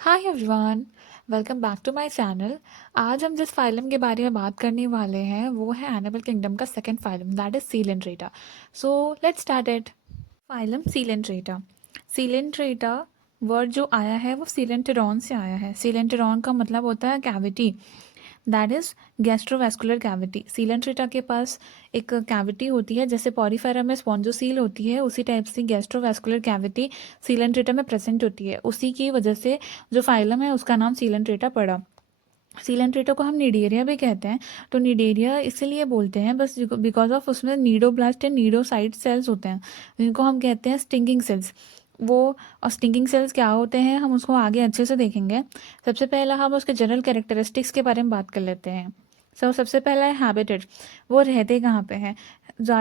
Hi everyone, welcome back to my channel. आज हम जिस फाइलम के बारे में बात करने वाले हैं वो है एनिमल किंगडम का second phylum, that is Coelenterata. So let's start it. Phylum Coelenterata. Coelenterata word जो आया है वो सीलेंटेरॉन से आया है। सीलेंटेरॉन का मतलब होता है cavity, that is gastrovascular cavity. Coelenterata के पास एक कैविटी होती है, जैसे पॉरीफेरा में स्पॉन्जोसील होती है उसी टाइप से गैस्ट्रोवैस्कुलर कैविटी सीलेंट्रेटा में प्रेजेंट होती है। उसी की वजह से जो फाइलम है उसका नाम सीलेंट्रेटा पड़ा। सीलेंट्रेटा को हम निडेरिया भी कहते हैं। तो निडेरिया इसलिए बोलते हैं बस बिकॉज ऑफ उसमें नीडोब्लास्ट एंड नीडोसाइट सेल्स होते हैं, जिनको हम कहते हैं स्टिंगिंग सेल्स। वो और स्टिंगिंग सेल्स क्या होते हैं हम उसको आगे अच्छे से देखेंगे। सबसे पहला हम उसके जनरल कैरेक्टरिस्टिक्स के बारे में बात कर लेते हैं। सबसे पहला है हैबिटेट। वो रहते कहाँ पे हैं।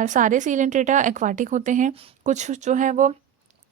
सारे सीलेंट्रेटा एक्वाटिक होते हैं, कुछ जो है वो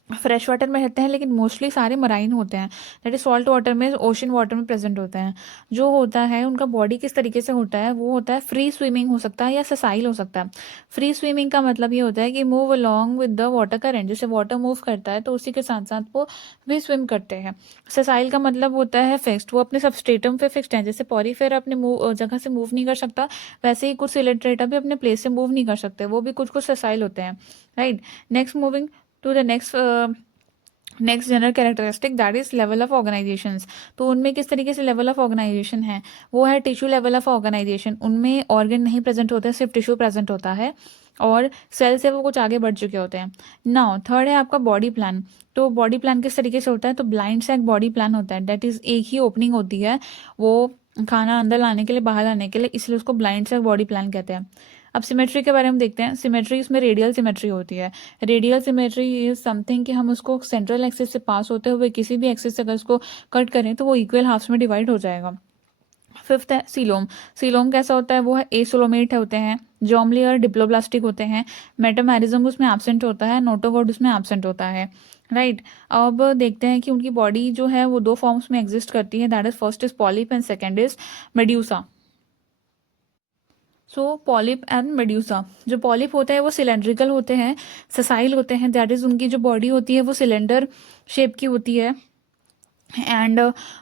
फ्रेश वाटर में रहते हैं, लेकिन मोस्टली सारे मराइन होते हैं, दैट इज सॉल्ट वाटर में, ओशन वाटर में प्रेजेंट होते हैं। जो होता है उनका बॉडी किस तरीके से होता है, वो होता है फ्री स्विमिंग हो सकता है या ससाइल हो सकता है। फ्री स्विमिंग का मतलब ये होता है कि move along with the water current, जैसे वाटर मूव करता है तो उसी के साथ साथ वो भी स्विम करते हैं। ससाइल का मतलब होता है फिक्स्ड, वो अपने सबस्ट्रेटम पे फिक्स्ड है। जैसे पॉरीफेरा अपने जगह से मूव नहीं कर सकता, वैसे ही कुछ सिलेंट्रेटा भी अपने प्लेस से मूव नहीं कर सकते, वो भी कुछ कुछ ससाइल होते हैं, right. Next moving to the next general characteristic, that is level of organisations. तो उनमें किस तरीके से लेवल ऑफ ऑर्गेनाइजेशन है, वो है टिश्यू लेवल ऑफ ऑर्गेनाइजेशन। उनमें ऑर्गन नहीं प्रेजेंट होते, सिर्फ टिश्यू प्रेजेंट होता है, और सेल से वो कुछ आगे बढ़ चुके होते हैं। नाउ थर्ड है आपका बॉडी प्लान। तो बॉडी प्लान किस तरीके से होता है, तो ब्लाइंड से एक बॉडी प्लान होता है, दैट इज एक ही ओपनिंग होती है वो खाना अंदर लाने के लिए, बाहर लाने के लिए, इसलिए उसको ब्लाइंड से बॉडी प्लान कहते हैं। अब सिमेट्री के बारे में देखते हैं। सिमेट्री, इसमें रेडियल सिमेट्री होती है। रेडियल सिमेट्री इज समथिंग कि हम उसको सेंट्रल एक्सिस से पास होते हुए किसी भी एक्सिस से अगर उसको कट करें तो वो इक्वल हाफ्स में डिवाइड हो जाएगा। फिफ्थ है सीलोम। सीलोम कैसा होता है, वो है एसोलोमेट होते हैं, जॉम लेयर डिप्लोब्लास्टिक होते हैं, मेटामेरिज्म उसमें एब्सेंट होता है, नोटोगोड उसमें एब्सेंट होता है, राइट। अब देखते हैं कि उनकी बॉडी जो है वो दो फॉर्म्स में एग्जिस्ट करती है, that is first is polyp and second is medusa. So polyp and medusa. जो पॉलिप होते हैं वो सिलेंड्रिकल होते हैं, ससाइल होते हैं, दैट इज उनकी जो बॉडी होती है वो सिलेंडर शेप की होती है। एंड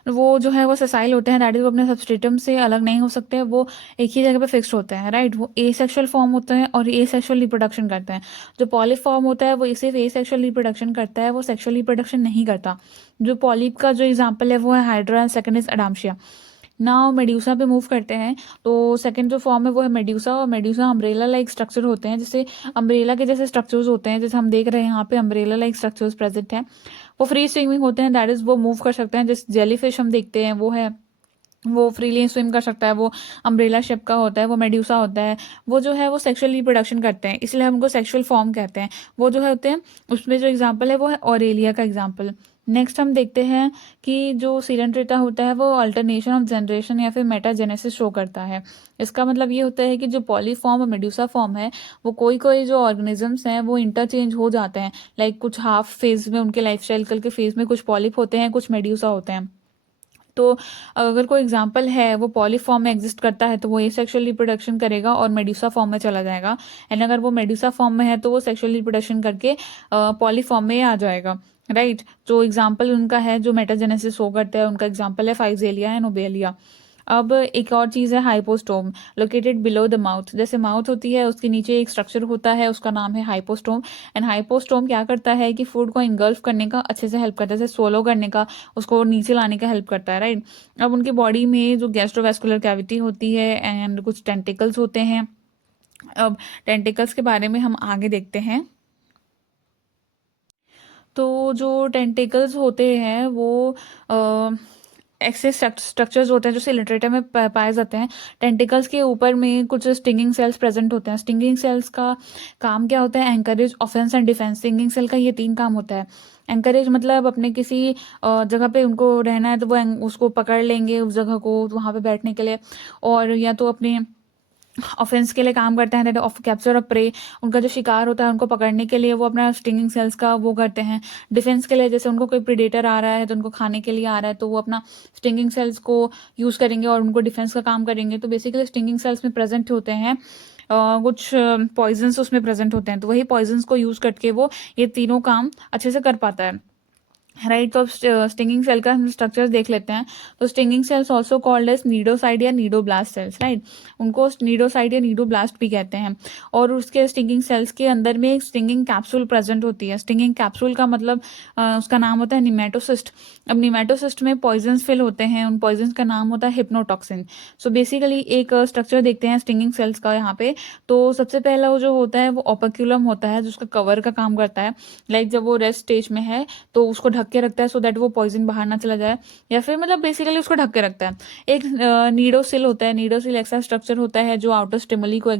वो जो है वो ससाइल होते हैं, दैट इज वो अपने सबस्ट्रेटम से अलग नहीं हो सकते, वो एक ही जगह पे फिक्स्ड होते हैं, राइट। वो ए सेक्शुअल फॉर्म होते हैं और ए सेक्शुअल रिप्रोडक्शन करते हैं। जो पॉलिप फॉर्म होता है वो सिर्फ ए सेक्शुअल रिप्रोडक्शन करता है, वो सेक्शुअल रिप्रोडक्शन नहीं करता। जो पॉलिप का जो एग्जाम्पल है वो है Hydra and second is Adamsia. Now medusa पे मूव करते हैं। तो सेकंड जो फॉर्म है वो है मेड्यूसा, और मेड्यूसा अम्ब्रेला लाइक स्ट्रक्चर होते हैं, जैसे अम्ब्रेला के जैसे स्ट्रक्चर्स होते हैं, जैसे हम देख रहे हैं यहाँ पे अम्ब्रेला लाइक स्ट्रक्चर्स प्रेजेंट हैं। वो फ्री स्विमिंग होते हैं, दैट इज वो मूव कर सकते हैं, जैसे जेलीफिश हम देखते हैं वो है, वो फ्रीली स्विम कर सकता है, वो अम्ब्रेला शेप का होता है, वो मेड्यूसा होता है। वो जो है वो सेक्सुअल रिप्रोडक्शन करते हैं, इसलिए हम उनको सेक्सुअल फॉर्म कहते हैं। वो जो है होते हैं, उसमें जो एग्जाम्पल है वो है ऑरेलिया का एग्जाम्पल। नेक्स्ट हम देखते हैं कि जो सीलेंट्रेटा होता है वो अल्टरनेशन ऑफ जनरेशन या फिर मेटाजेनेसिस शो करता है। इसका मतलब ये होता है कि जो पॉलीफॉर्म और मेड्यूसा फॉर्म है, वो कोई कोई जो ऑर्गेनिजम्स हैं वो इंटरचेंज हो जाते हैं, लाइक कुछ हाफ फेज में उनके लाइफ साइकिल के फेज में कुछ पॉलिप होते हैं, कुछ मेड्यूसा होते हैं। तो अगर कोई एग्जाम्पल है वो पॉली फॉर्म में एग्जिस्ट करता है तो वो ए सेक्सुअल रिप्रोडक्शन करेगा और मेड्यूसा फॉर्म में चला जाएगा। एंड अगर वो मेड्यूसा फॉर्म में है तो वो सेक्सुअल रिप्रोडक्शन करके पॉली फॉर्म में आ जाएगा, राइट। जो एग्जाम्पल उनका है जो मेटाजेनेसिस शो करता है, उनका एग्जाम्पल है फाइजेलिया एंड ओबेलिया। अब एक और चीज़ है hypostome, located below the mouth. जैसे माउथ होती है उसके नीचे एक स्ट्रक्चर होता है, उसका नाम है हाइपोस्टोम। एंड हाइपोस्टोम क्या करता है कि फूड को इंगल्फ करने का अच्छे से हेल्प करता है, जैसे सोलो करने का, उसको नीचे लाने का हेल्प करता है, राइट। अब उनकी बॉडी में जो गैस्ट्रोवेस्कुलर कैविटी होती है एंड कुछ टेंटिकल्स होते हैं। अब टेंटिकल्स के बारे में हम आगे देखते हैं। तो जो टेंटिकल्स होते हैं वो ऐसे स्ट्रक्चर्स होते हैं जो सिलिंड्रेटा में पाए जाते हैं। टेंटिकल्स के ऊपर में कुछ स्टिंगिंग सेल्स प्रेजेंट होते हैं। स्टिंगिंग सेल्स का काम क्या होता है, anchorage, offence and defence. Stinging cell का ये तीन काम होता है। एंकरेज मतलब अपने किसी जगह पे उनको रहना है तो वो उसको पकड़ लेंगे उस जगह को वहाँ पे बैठने के लिए, और या तो अपने ऑफेंस के लिए काम करते हैं, that of capture of prey. उनका जो शिकार होता है उनको पकड़ने के लिए वो अपना स्टिंगिंग सेल्स का वो करते हैं। डिफेंस के लिए जैसे उनको कोई प्रीडेटर आ रहा है तो उनको खाने के लिए आ रहा है तो वो अपना स्टिंगिंग सेल्स को यूज़ करेंगे और उनको डिफेंस का काम करेंगे। तो बेसिकली स्टिंगिंग सेल्स में प्रेजेंट होते हैं कुछ पॉइजन्स उसमें प्रेजेंट होते हैं, तो वही पॉइजन्स को यूज़ करके वो ये तीनों काम अच्छे से कर पाता है। राइट। तो अब स्टिंगिंग सेल का हम स्ट्रक्चर देख लेते हैं। तो stinging cells also called as cnidocyte या नीडोब्लास्ट सेल्स, राइट। उनको नीडोसाइड या नीडोब्लास्ट भी कहते हैं। और उसके स्टिंगिंग सेल्स के अंदर में एक स्टिंगिंग कैप्सूल प्रेजेंट होती है। स्टिंगिंग कैप्सूल का मतलब उसका नाम होता है निमेटोसिस्ट। अब निमेटोसिस्ट में पॉइजन्स फिल होते हैं, उन पॉइजन्स का नाम होता है हिप्नोटॉक्सिन। सो बेसिकली एक स्ट्रक्चर देखते हैं स्टिंगिंग सेल्स का यहाँ पे। तो सबसे पहला वो जो होता है वो ओपर्क्यूलम होता है, जिसका कवर का काम करता है। लाइक जब वो रेस्ट स्टेज में है तो उसको ढक के रखता है सो दैट वो पॉइजन बाहर ना चला जाए, या फिर मतलब बेसिकली उसको ढक के रखता है। एक नीडोसिल होता है। नीडोसिल ऐसा स्ट्रक्चर होता है जो आउटर स्टिमुली को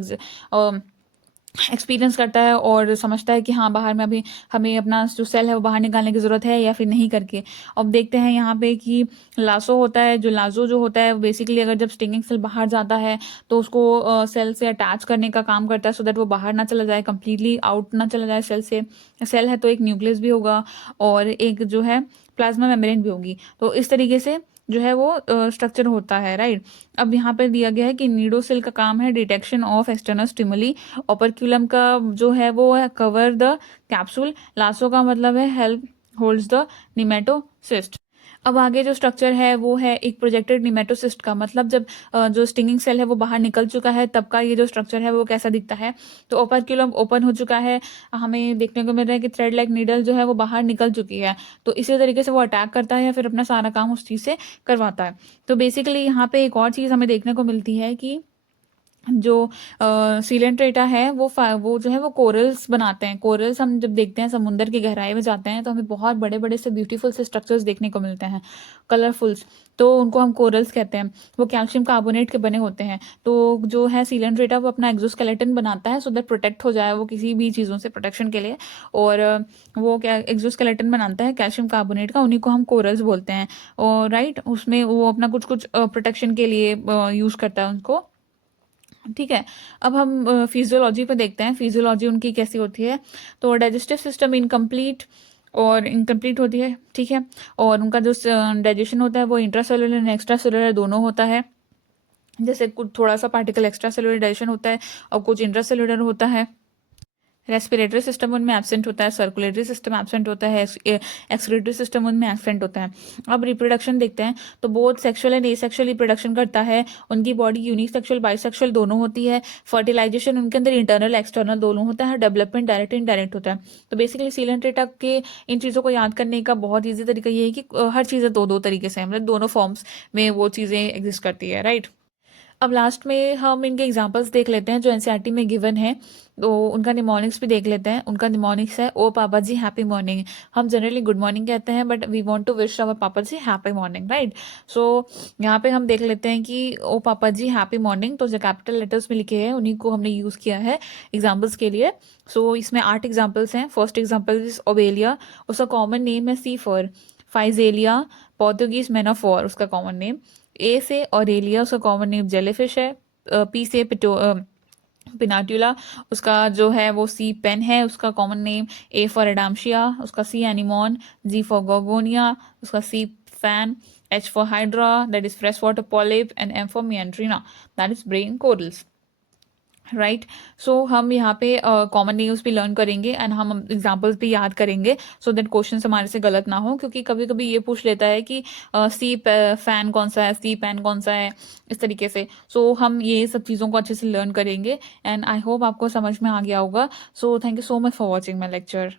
एक्सपीरियंस करता है और समझता है कि हाँ बाहर में अभी हमें अपना जो सेल है वो बाहर निकालने की ज़रूरत है या फिर नहीं करके। अब देखते हैं यहाँ पे कि लासो होता है। जो लासो जो होता है बेसिकली अगर जब स्टिंगिंग सेल बाहर जाता है तो उसको सेल से अटैच करने का काम करता है सो दैट वो बाहर ना चला जाए, कंप्लीटली आउट ना चला जाए सेल से। सेल है तो एक न्यूक्लियस भी होगा और एक जो है प्लाज्मा मेम्ब्रेन भी होगी। तो इस तरीके से जो है वो स्ट्रक्चर होता है, राइट। अब यहाँ पे दिया गया है कि नीडोसिल का काम है डिटेक्शन ऑफ एक्सटर्नल स्टिमुली। ओपर्क्यूलम का जो है वो है कवर द कैप्सूल। लासो का मतलब है हेल्प होल्ड्स द निमेटोसिस्ट। अब आगे जो स्ट्रक्चर है वो है एक प्रोजेक्टेड निमेटोसिस्ट का। मतलब जब जो स्टिंगिंग सेल है वो बाहर निकल चुका है तब का ये जो स्ट्रक्चर है वो कैसा दिखता है। तो ओपर्क्यूलम ओपन हो चुका है, हमें देखने को मिल रहा है कि थ्रेड लाइक नीडल जो है वो बाहर निकल चुकी है। तो इसी तरीके से वो अटैक करता है या फिर अपना सारा काम उस चीज़ से करवाता है। तो बेसिकली यहाँ पे एक और चीज़ हमें देखने को मिलती है कि जो सीलेंट्रेटा है वो जो है वो कोरल्स बनाते हैं। कोरल्स हम जब देखते हैं समुंदर की गहराई में जाते हैं तो हमें बहुत बड़े बड़े से ब्यूटीफुल से स्ट्रक्चर्स देखने को मिलते हैं, कलरफुल्स। तो उनको हम कोरल्स कहते हैं। वो कैल्शियम कार्बोनेट के बने होते हैं। तो जो है सीलेंट्रेटा वो अपना एक्सोस्केलेटन बनाता है सो दैट प्रोटेक्ट हो जाए वो किसी भी चीज़ों से, प्रोटेक्शन के लिए। और वो क्या एक्सोस्केलेटन बनाता है कैल्शियम कार्बोनेट का, उन्हीं को हम कोरल्स बोलते हैं। और राइट उसमें वो अपना कुछ कुछ प्रोटेक्शन के लिए यूज़ करता है उनको, ठीक है। अब हम फिजियोलॉजी पे देखते हैं फिजियोलॉजी उनकी कैसी होती है। तो डाइजेस्टिव सिस्टम इनकम्प्लीट होती है, ठीक है। और उनका जो डाइजेशन होता है वो इंट्रासेलुलर एंड एक्स्ट्रा सेलुलर दोनों होता है। जैसे कुछ थोड़ा सा पार्टिकल एक्स्ट्रा सेलुलर डाइजेशन होता है और कुछ इंट्रासेलुलर होता है। रेस्पिरेटरी सिस्टम उनमें एब्सेंट होता है, सर्कुलेटरी सिस्टम एब्सेंट होता है, एक्सक्रीटरी सिस्टम उनमें एब्सेंट होता है। अब रिप्रोडक्शन देखते हैं तो both sexual and asexual reproduction करता है। उनकी बॉडी यूनिसेक्सुअल बाइसेक्सुअल दोनों होती है। फर्टिलाइजेशन उनके अंदर इंटरनल एक्सटर्नल दोनों होता है। डेवलपमेंट डायरेक्ट इनडायरेक्ट होता है। तो बेसिकली सीलेंट्रेटा के इन चीज़ों को याद करने का बहुत ईजी तरीका ये है कि हर चीज़ें दो दो तरीके से मतलब दोनों फॉर्म्स में वो चीज़ें एग्जिस्ट करती है, राइट। अब लास्ट में हम इनके एग्जांपल्स देख लेते हैं जो एनसीईआरटी में गिवन है। तो उनका निमोनिक्स भी देख लेते हैं। उनका निमोनिक्स है ओ पापा जी हैप्पी मॉर्निंग। हम जनरली गुड मॉर्निंग कहते हैं but we want to wish our papa जी हैप्पी मॉर्निंग, राइट। सो यहाँ पे हम देख लेते हैं कि ओ पापा जी हैप्पी मॉर्निंग तो जो कैपिटल लेटर्स में लिखे हैं उन्हीं को हमने यूज़ किया है एग्जाम्पल्स के लिए। सो इसमें 8 एग्जाम्पल्स हैं। फर्स्ट एग्जाम्पल इज ओबेलिया, उसका कॉमन नेम है sea fur Physalia, Portuguese man of war उसका कॉमन नेम। ए से ऑरेलिया, उसका कॉमन नेम जेलीफिश है। पी से पिनाट्यूला, उसका जो है वो सी पेन है, उसका common name. A for Adamsia, उसका sea anemone. G for Gorgonia, उसका sea fan. H for Hydra that is fresh water polyp and M for Meandrina that is brain corals, right. So हम यहाँ पे common names भी learn करेंगे and हम examples भी याद करेंगे सो दैट क्वेश्चन हमारे से गलत ना हो, क्योंकि कभी कभी ये पूछ लेता है कि सी फैन कौन सा है, सी पेन कौन सा है, इस तरीके से। सो हम ये सब चीज़ों को अच्छे से लर्न करेंगे एंड आई होप आपको समझ में आ गया होगा। So thank you so much for watching my lecture.